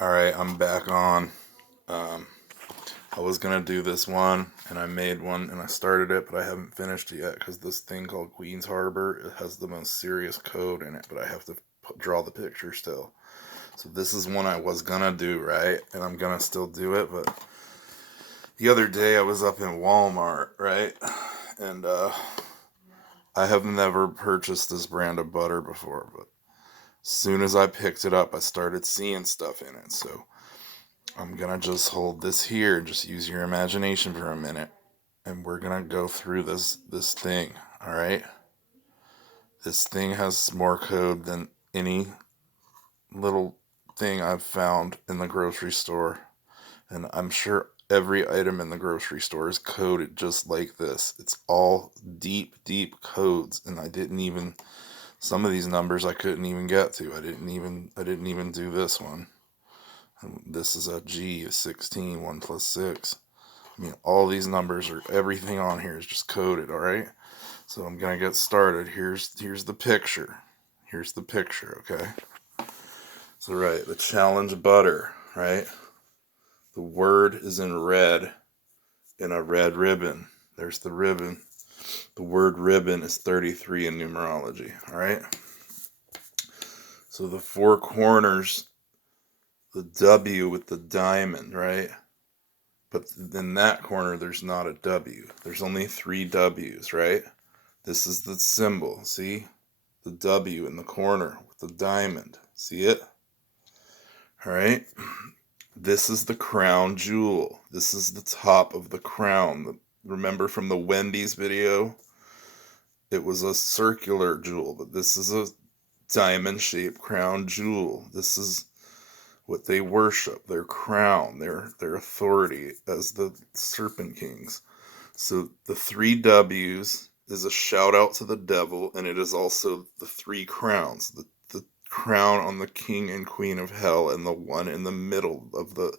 Alright, I'm back on. I was gonna do this one, and I made one, and I started it, but I haven't finished it yet, because this thing called Queen's Harbor, it has the most serious code in it, but I have to draw the picture still. So this is one I was gonna do, right? And I'm gonna still do it, but the other day I was up in Walmart, right? And I have never purchased this brand of butter before, but as soon as I picked it up, I started seeing stuff in it, so I'm gonna just hold this here and just use your imagination for a minute, and we're gonna go through this thing. All right, this thing has more code than any little thing I've found in the grocery store, and I'm sure every item in the grocery store is coded just like this. It's all deep codes, and I didn't even, some of these numbers I couldn't even get to. I didn't even do this one. This is a G, 16, 1 plus 6. I mean, all these numbers are, everything on here is just coded, all right? So I'm going to get started. Here's the picture. Here's the picture, okay? So, right, the challenge butter, right? The word is in red in a red ribbon. There's the ribbon. The word ribbon is 33 in numerology, all right? So the four corners, the W with the diamond, right? But in that corner, there's not a W. There's only three W's, right? This is the symbol, see? The W in the corner with the diamond. See it? All right. This is the crown jewel. This is the top of the crown. Remember from the Wendy's video? It was a circular jewel, but this is a diamond-shaped crown jewel. This is what they worship, their crown, their authority as the Serpent Kings. So the three W's is a shout out to the devil, and it is also the three crowns. The crown on the king and queen of hell, and the one in the middle of the,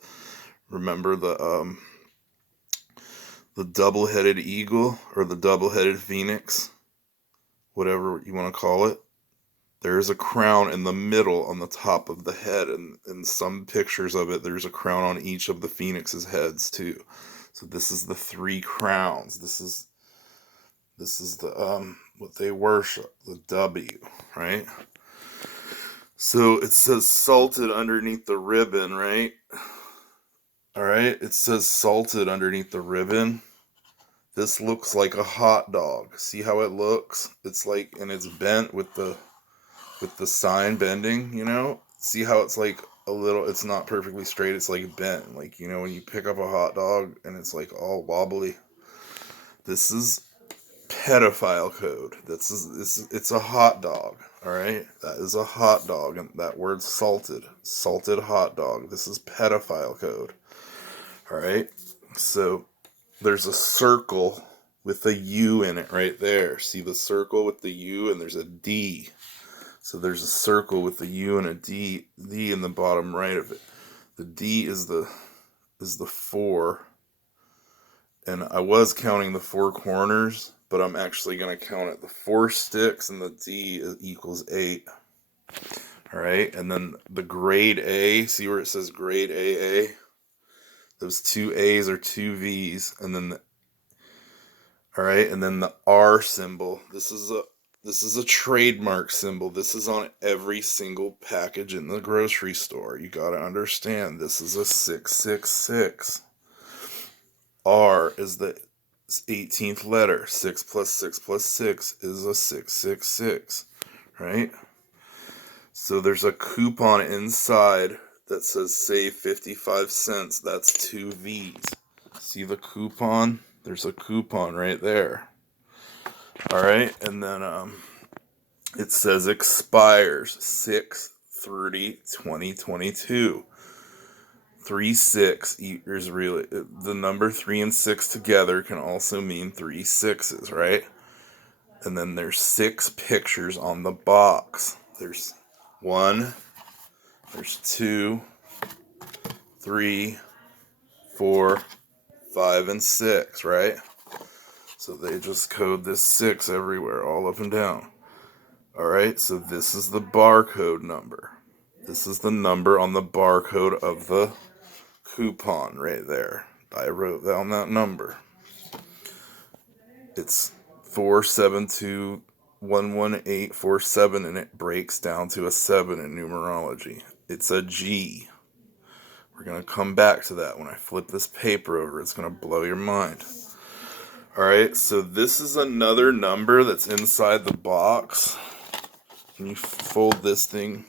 remember the double-headed eagle, or the double-headed phoenix, whatever you want to call it. There is a crown in the middle on the top of the head, and in some pictures of it, there's a crown on each of the phoenix's heads too. So this is the three crowns. This is the what they worship, the W, right? So it says salted underneath the ribbon, right? All right, it says salted underneath the ribbon. This looks like a hot dog. See how it looks? It's like, and it's bent with the sign bending, you know? See how it's like a little, it's not perfectly straight, it's like bent. Like, you know, when you pick up a hot dog and it's like all wobbly. This is pedophile code. It's a hot dog, all right? That is a hot dog, and that word's salted hot dog. This is pedophile code, all right? So there's a circle with a U in it right there. See the circle with the U, and there's a D. So there's a circle with a U and a D in the bottom right of it. The D is the 4, and I was counting the four corners, but I'm actually going to count it. The 4 sticks and the D equals 8. All right, and then the grade A, see where it says grade AA? Those 2 A's are 2 V's, and then all right, and then the R symbol. This is a trademark symbol. This is on every single package in the grocery store. You got to understand, this is a 666. R is the 18th letter. 6 plus 6 plus 6 is a 666, right? So there's a coupon inside that says save 55 cents. That's 2 V's. See the coupon? There's a coupon right there. All right, and then it says expires 6/30/2022. 3 6 is really, the number 3 and 6 together can also mean 3 6s, right? And then there's 6 pictures on the box. There's 1, there's 2, 3, 4, 5, and 6, right? So they just code this 6 everywhere, all up and down. All right, so this is the barcode number. This is the number on the barcode of the coupon right there. I wrote down that number. It's 4721147, and it breaks down to a 7 in numerology. It's a G. We're going to come back to that when I flip this paper over. It's going to blow your mind. Alright, so this is another number that's inside the box. Can you fold this thing?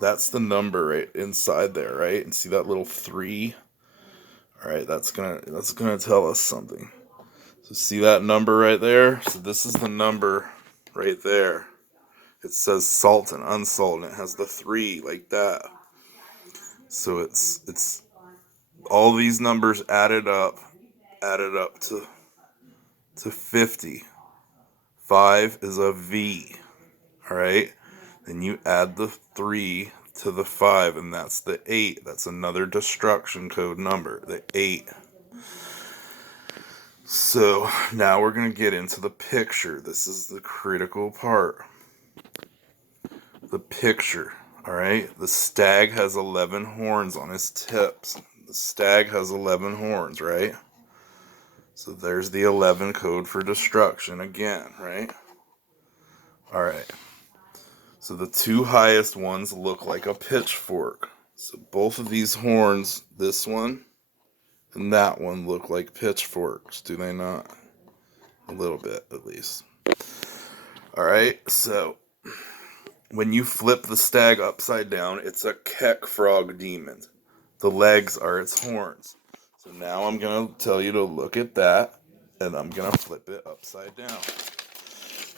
That's the number right inside there, right? And see that little 3? Alright, that's gonna tell us something. So see that number right there? So this is the number right there. It says salt and unsalt, and it has the 3 like that. So it's all these numbers added up to 50. 5 is a V. Alright? Then you add the 3 to the 5, and that's the 8. That's another destruction code number, the 8. So now we're going to get into the picture. This is the critical part. The picture. Alright? The stag has 11 horns on his tips. The stag has 11 horns, right? So there's the 11 code for destruction again, right? Alright. So the two highest ones look like a pitchfork. So both of these horns, this one and that one, look like pitchforks, do they not? A little bit, at least. Alright, so when you flip the stag upside down, it's a Keck Frog demon. The legs are its horns. So now I'm going to tell you to look at that, and I'm going to flip it upside down.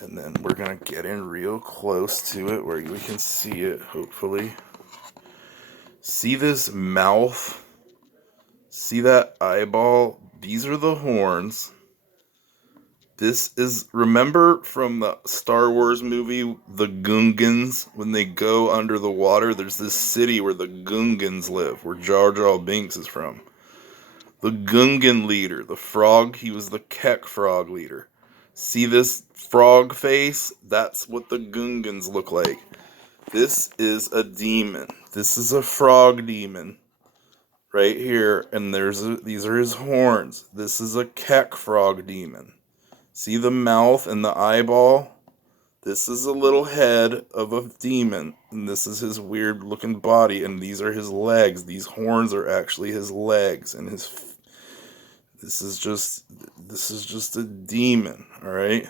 And then we're going to get in real close to it where we can see it, hopefully. See this mouth? See that eyeball? These are the horns. This is, remember from the Star Wars movie, the Gungans, when they go under the water, there's this city where the Gungans live, where Jar Jar Binks is from. The Gungan leader, the frog, he was the Keck Frog leader. See this frog face? That's what the Gungans look like. This is a demon. This is a frog demon. Right here, and these are his horns. This is a Keck Frog demon. See the mouth and the eyeball? This is a little head of a demon, and this is his weird looking body, and these are his legs. These horns are actually his legs, and this is just a demon, all right?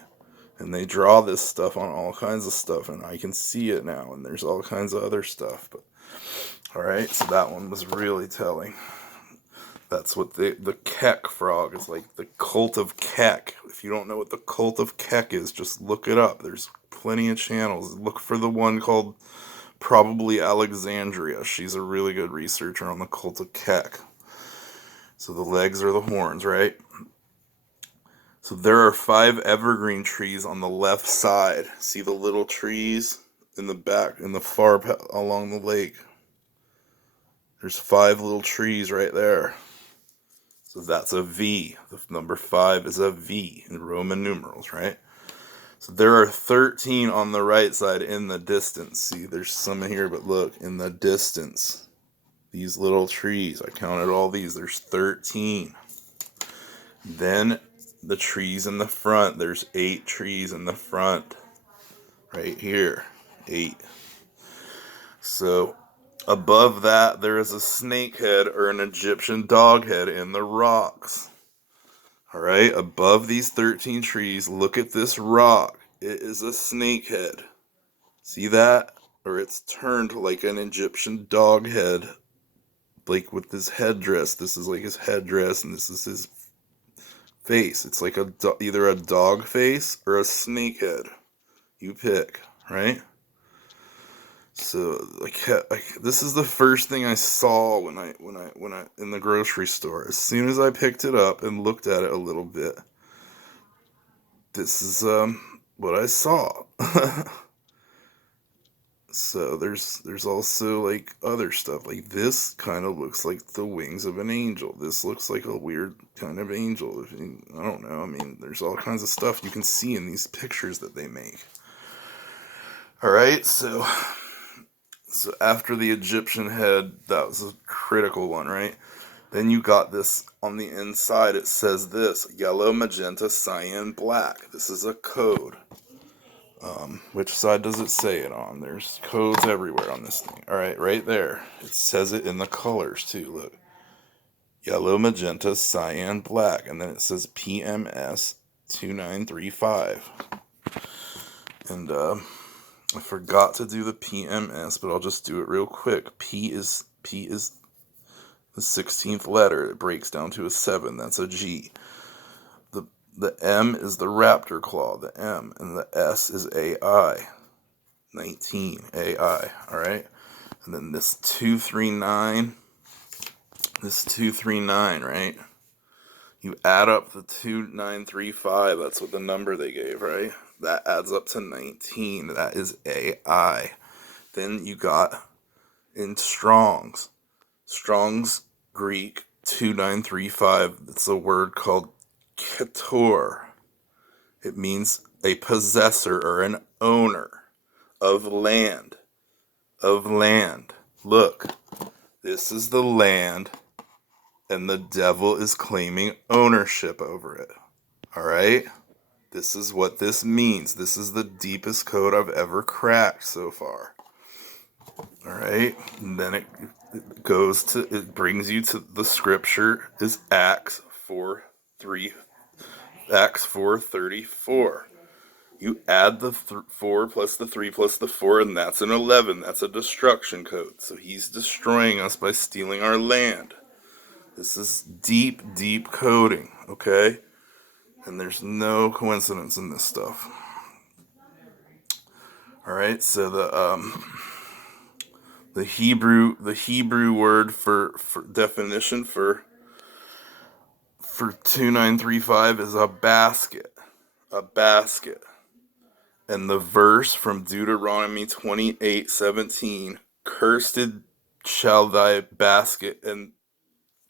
And they draw this stuff on all kinds of stuff, and I can see it now, and there's all kinds of other stuff, but all right, so that one was really telling. That's what the Keck Frog is like, the cult of Keck. If you don't know what the cult of Keck is, just look it up. There's plenty of channels. Look for the one called probably Alexandria. She's a really good researcher on the cult of Keck. So the legs are the horns, right? So there are 5 evergreen trees on the left side. See the little trees in the back, in the far along the lake? There's 5 little trees right there. So that's a V. The number 5 is a V in Roman numerals, right? So there are 13 on the right side in the distance. See, there's some here, but look, in the distance. These little trees, I counted all these. There's 13. Then the trees in the front. There's 8 trees in the front. Right here. 8. So above that, there is a snake head or an Egyptian dog head in the rocks. Alright, above these 13 trees, look at this rock. It is a snake head. See that? Or it's turned like an Egyptian dog head. Like with this headdress. This is like his headdress, and this is his face. It's like either a dog face or a snake head. You pick, right? So like this is the first thing I saw when I in the grocery store. As soon as I picked it up and looked at it a little bit, this is what I saw. So there's also like other stuff. Like this kind of looks like the wings of an angel. This looks like a weird kind of angel. I don't know. I mean, there's all kinds of stuff you can see in these pictures that they make. All right, so So after the Egyptian head, that was a critical one, right? Then you got this on the inside. It says this: yellow, magenta, cyan, black. This is a code. Which side does it say it on? There's codes everywhere on this thing. All right, right there. It says it in the colors too. Look. Yellow, magenta, cyan, black. And then it says PMS 2935. And I forgot to do the PMS, but I'll just do it real quick. P is the 16th letter. It breaks down to a 7. That's a G. The M is the raptor claw, the M, and the S is AI. 19 AI. All right. And then this 239, right? You add up the 2935, that's what the number they gave, right? That adds up to 19. That is AI. Then you got in Strong's Greek 2935, it's a word called ketor. It means a possessor or an owner of land. Look, this is the land, and the devil is claiming ownership over it. All right? This is what this means. This is the deepest code I've ever cracked so far. All right? And then it brings you to the scripture is Acts 4:34. You add the 4 plus the 3 plus the 4, and that's an 11. That's a destruction code. So he's destroying us by stealing our land. This is deep, deep coding, okay? And there's no coincidence in this stuff. All right, so the Hebrew word for definition for 2935 is a basket. A basket. And the verse from Deuteronomy 28:17, cursed shall thy basket and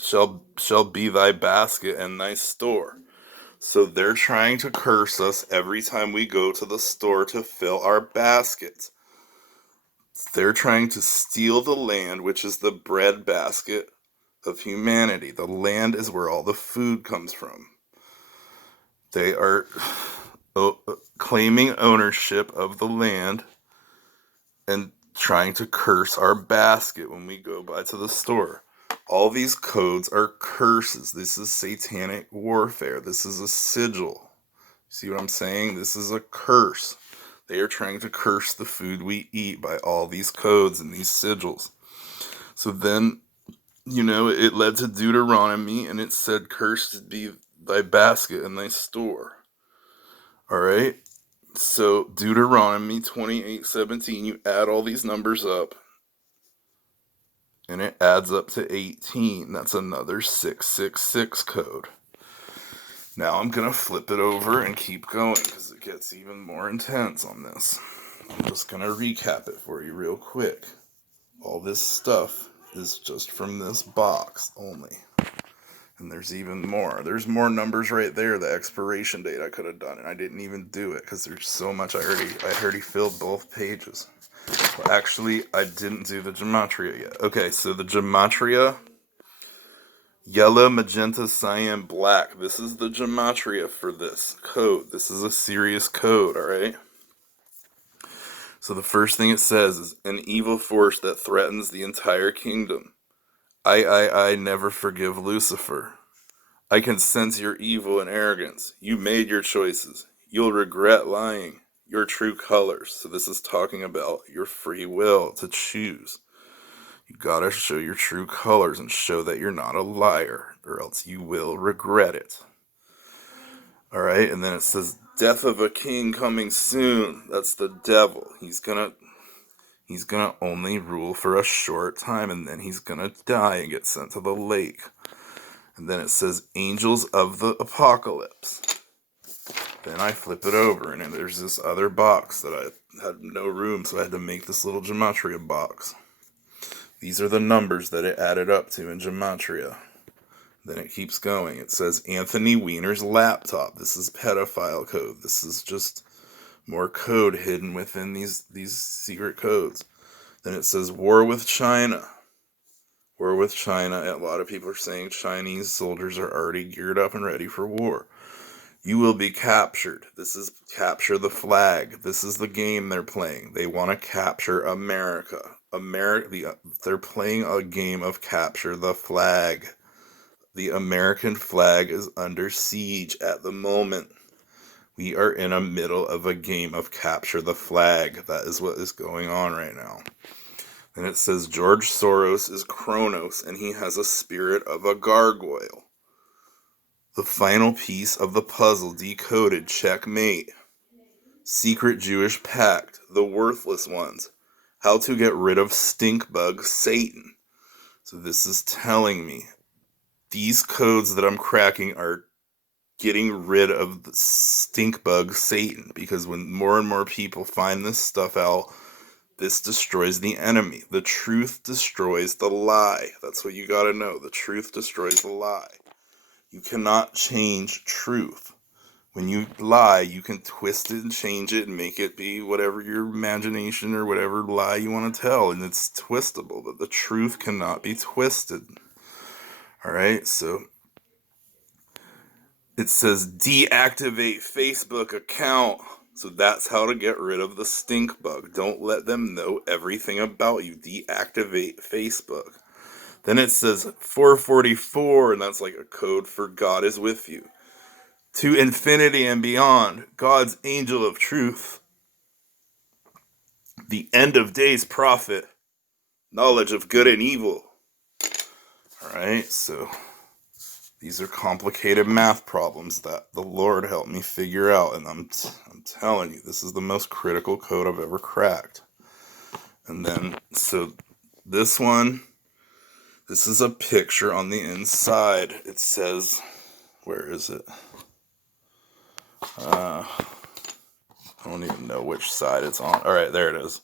shall be thy basket and thy store. So they're trying to curse us every time we go to the store to fill our baskets. They're trying to steal the land, which is the bread basket of humanity. The land is where all the food comes from. They are claiming ownership of the land and trying to curse our basket when we go by to the store. All these codes are curses. This is satanic warfare. This is a sigil. See what I'm saying? This is a curse. They are trying to curse the food we eat by all these codes and these sigils. So then, it led to Deuteronomy, and it said, cursed be thy basket and thy store. All right? So Deuteronomy 28:17, you add all these numbers up, and it adds up to 18. That's another 666 code. Now I'm going to flip it over and keep going because it gets even more intense on this. I'm just going to recap it for you real quick. All this stuff is just from this box only. And there's even more. There's more numbers right there, the expiration date I could have done, and I didn't even do it because there's so much. I already filled both pages. Well, actually, I didn't do the Gematria yet. Okay, so the Gematria, yellow, magenta, cyan, black. This is the Gematria for this code. This is a serious code, all right? So the first thing it says is an evil force that threatens the entire kingdom. I never forgive Lucifer. I can sense your evil and arrogance. You made your choices. You'll regret lying. Your true colors. So this is talking about your free will to choose. You gotta show your true colors and show that you're not a liar, or else you will regret it. Alright, and then it says, death of a king coming soon. That's the devil. He's gonna only rule for a short time, and then he's gonna die and get sent to the lake. And then it says angels of the apocalypse. Then I flip it over, and then there's this other box that I had no room, so I had to make this little Gematria box. These are the numbers that it added up to in Gematria. Then it keeps going. It says Anthony Weiner's laptop. This is pedophile code. This is just more code hidden within these secret codes. Then it says war with China. War with China. A lot of people are saying Chinese soldiers are already geared up and ready for war. You will be captured. This is capture the flag. This is the game they're playing. They want to capture America. They're playing a game of capture the flag. The American flag is under siege at the moment. We are in the middle of a game of capture the flag. That is what is going on right now. And it says George Soros is Kronos and he has a spirit of a gargoyle. The final piece of the puzzle decoded. Checkmate. Secret Jewish pact. The worthless ones. How to get rid of stink bug Satan. So this is telling me these codes that I'm cracking are getting rid of the stink bug Satan, because when more and more people find this stuff out, this destroys the enemy. The truth destroys the lie. That's what you gotta know. The truth destroys the lie. You cannot change truth. When you lie, you can twist it and change it and make it be whatever your imagination or whatever lie you want to tell, and it's twistable, but the truth cannot be twisted. Alright, so it says deactivate Facebook account. So that's how to get rid of the stink bug. Don't let them know everything about you. Deactivate Facebook. Then it says 444, and that's like a code for God is with you. To infinity and beyond, God's angel of truth. The end of days prophet. Knowledge of good and evil. Alright, so these are complicated math problems that the Lord helped me figure out, and I'm telling you, this is the most critical code I've ever cracked. And then, so this one, this is a picture on the inside. It says, where is it? I don't even know which side it's on. Alright, there it is.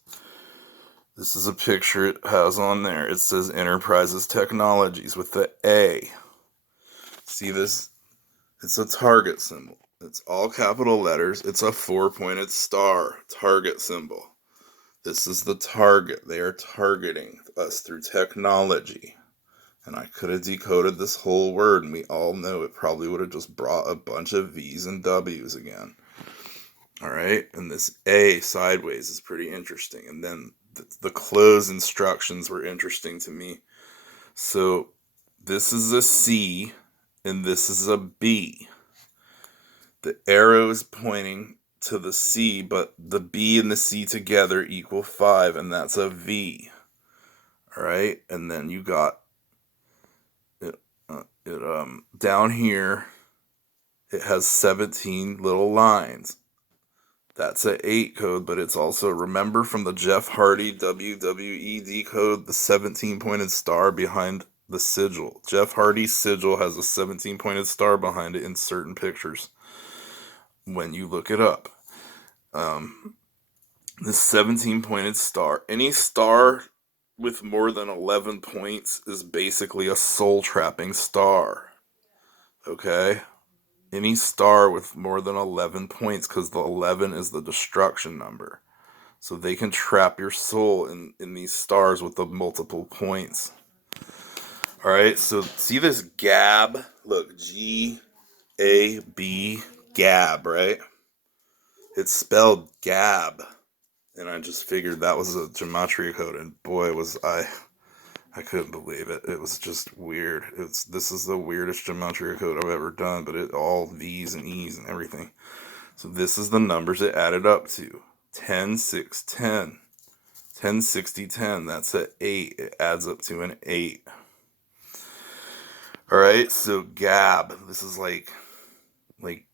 This is a picture it has on there. It says Enterprises Technologies with the A. See this? It's a target symbol. It's all capital letters. It's a 4-pointed star. Target symbol. This is the target. They are targeting us through technology. And I could have decoded this whole word, and we all know it probably would have just brought a bunch of V's and W's again. Alright, and this A sideways is pretty interesting. And then the close instructions were interesting to me. So this is a C, and this is a B. The arrow is pointing to the C, but the B and the C together equal 5, and that's a V. Alright, and then you got it, down here, it has 17 little lines. That's an 8 code, but it's also, remember from the Jeff Hardy WWE code, the 17-pointed star behind the sigil. Jeff Hardy's sigil has a 17-pointed star behind it in certain pictures when you look it up. This 17-pointed star, any star with more than 11 points is basically a soul-trapping star. Okay? Any star with more than 11 points, because the 11 is the destruction number. So they can trap your soul in these stars with the multiple points. Alright, so see this Gab? Look, G-A-B, Gab, right? It's spelled Gab. And I just figured that was a Gematria code, and boy, was I couldn't believe it. It was just weird. This is the weirdest Gematria code I've ever done, but it all V's and E's and everything. So this is the numbers it added up to. 10, 6, 10. 10, 60, 10. That's an 8. It adds up to an 8. Alright, so gab. This is like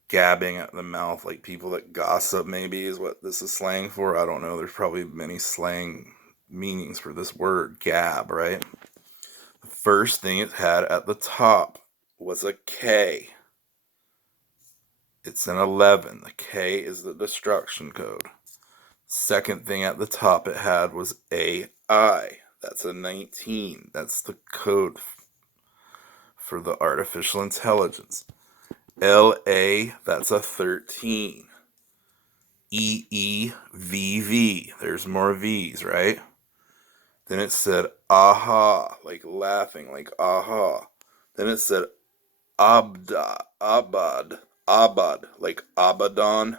gabbing at the mouth, like people that gossip maybe is what this is slang for. I don't know. There's probably many slang meanings for this word, gab, right? The first thing it had at the top was a K. It's an 11. The K is the destruction code. Second thing at the top it had was AI. That's a 19. That's the code for the artificial intelligence. LA, that's a 13. EEVV, there's more V's, right? Then it said aha, like laughing, like aha. Then it said abad, like Abaddon.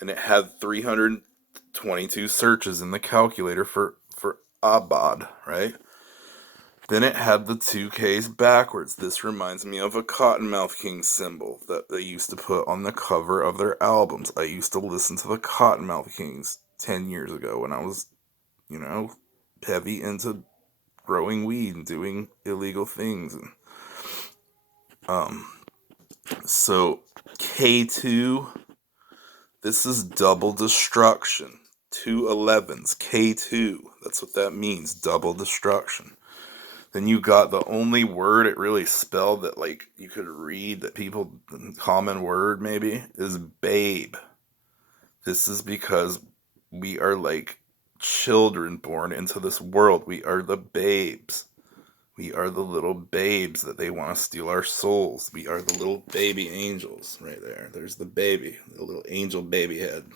And it had 322 searches in the calculator for abad, right? Then it had the 2Ks backwards. This reminds me of a Cottonmouth King symbol that they used to put on the cover of their albums. I used to listen to the Cottonmouth Kings 10 years ago when I was, heavy into growing weed and doing illegal things. And so K2, this is double destruction. 2 11s, K2. That's what that means, double destruction. Then you got the only word it really spelled that like you could read that people, common word maybe, is babe. This is because we are like children born into this world. We are the babes. We are the little babes that they want to steal our souls. We are the little baby angels right there. There's the baby, the little angel baby head.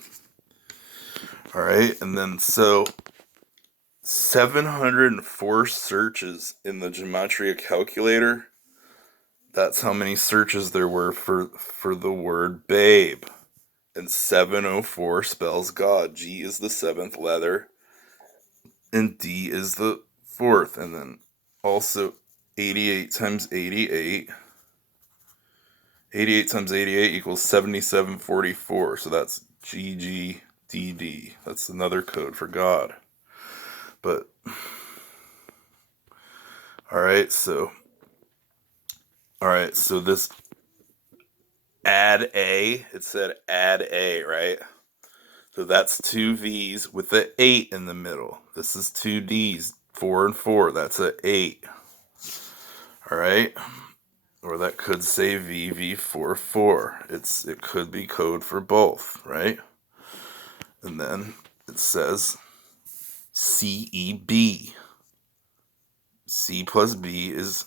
All right, and then so 704 searches in the Gematria calculator. That's how many searches there were for the word babe. And 704 spells God. G is the seventh letter, and D is the fourth. And then also 88 times 88. 88 times 88 equals 7744. So that's GGDD. That's another code for God. But, alright, so this add A, it said add A, right? So that's 2 V's with the 8 in the middle. This is 2 D's, 4 and 4, that's a 8. Alright? Or that could say VV44. It could be code for both, right? And then it says CEB. C plus B is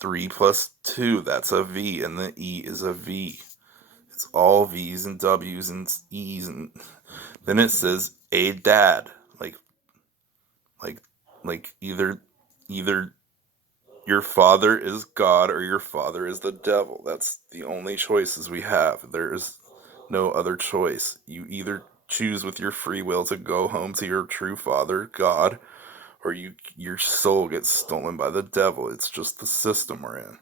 3 plus 2. That's a V, and the E is a V. It's all V's and W's and E's, and then it says a dad, like either your father is God or your father is the devil. That's the only choices we have. There is no other choice. You either choose with your free will to go home to your true father, God, or your soul gets stolen by the devil. It's just the system we're in.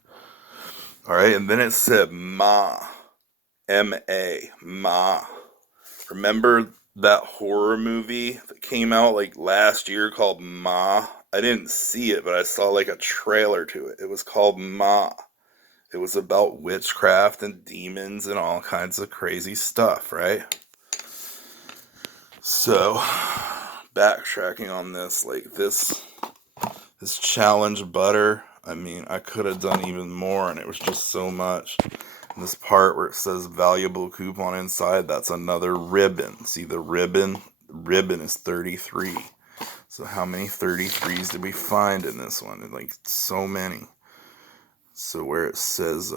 All right, and then it said Ma, M-A, Ma. Remember that horror movie that came out like last year called Ma? I didn't see it, but I saw like a trailer to it. It was called Ma. It was about witchcraft and demons and all kinds of crazy stuff, right? So, backtracking on this, like this challenge butter, I mean, I could have done even more, and it was just so much. And this part where it says valuable coupon inside, that's another ribbon. See the ribbon? The ribbon is 33. So how many 33s did we find in this one? Like, so many. So where it says,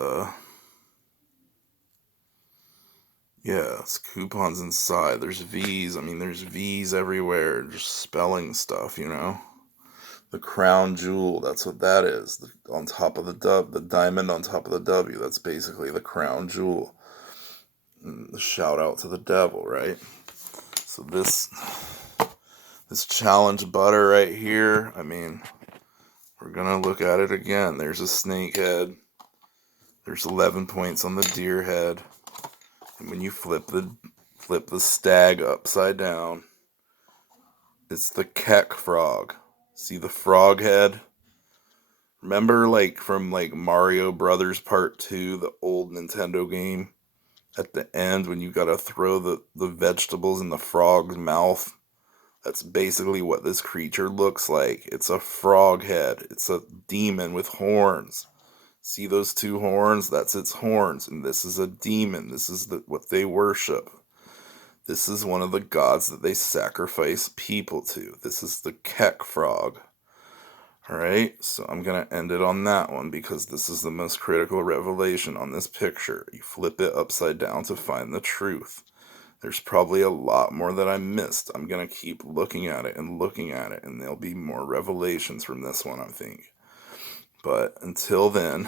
yeah, it's coupons inside. There's V's. I mean, there's V's everywhere. Just spelling stuff, The crown jewel, that's what that is. On top of the diamond on top of the W, that's basically the crown jewel. And the shout out to the devil, right? So this challenge butter right here, I mean, we're gonna look at it again. There's a snake head. There's 11 points on the deer head. And when you flip the stag upside down, it's the Keck Frog. See the frog head? Remember, like, from, like, Mario Brothers Part 2, the old Nintendo game? At the end, when you gotta throw the vegetables in the frog's mouth? That's basically what this creature looks like. It's a frog head. It's a demon with horns. See those 2 horns? That's its horns. And this is a demon. This is what they worship. This is one of the gods that they sacrifice people to. This is the Keck Frog. Alright, so I'm going to end it on that one because this is the most critical revelation on this picture. You flip it upside down to find the truth. There's probably a lot more that I missed. I'm going to keep looking at it, and there'll be more revelations from this one, I think. But until then,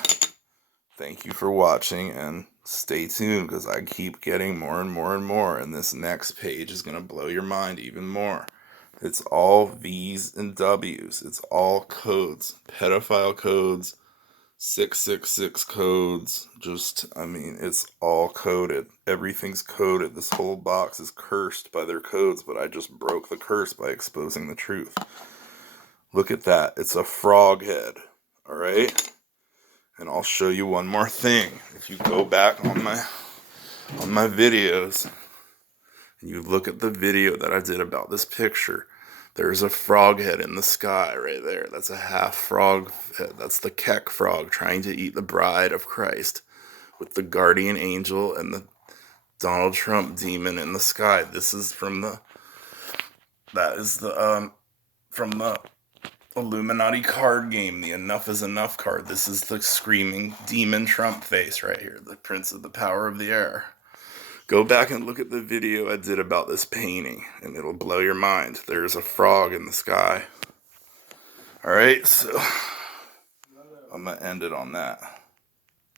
thank you for watching, and stay tuned, because I keep getting more and more and more, and this next page is going to blow your mind even more. It's all V's and W's. It's all codes. Pedophile codes, 666 codes. It's all coded. Everything's coded. This whole box is cursed by their codes, but I just broke the curse by exposing the truth. Look at that. It's a frog head. Alright? And I'll show you one more thing. If you go back on my videos, and you look at the video that I did about this picture, there's a frog head in the sky right there. That's a half frog head. That's the Keck Frog trying to eat the bride of Christ, with the guardian angel and the Donald Trump demon in the sky. This is from the Illuminati card game, the Enough is Enough card. This is the screaming demon Trump face right here, the Prince of the Power of the Air. Go back and look at the video I did about this painting, and it'll blow your mind. There's a frog in the sky. Alright, so I'm going to end it on that.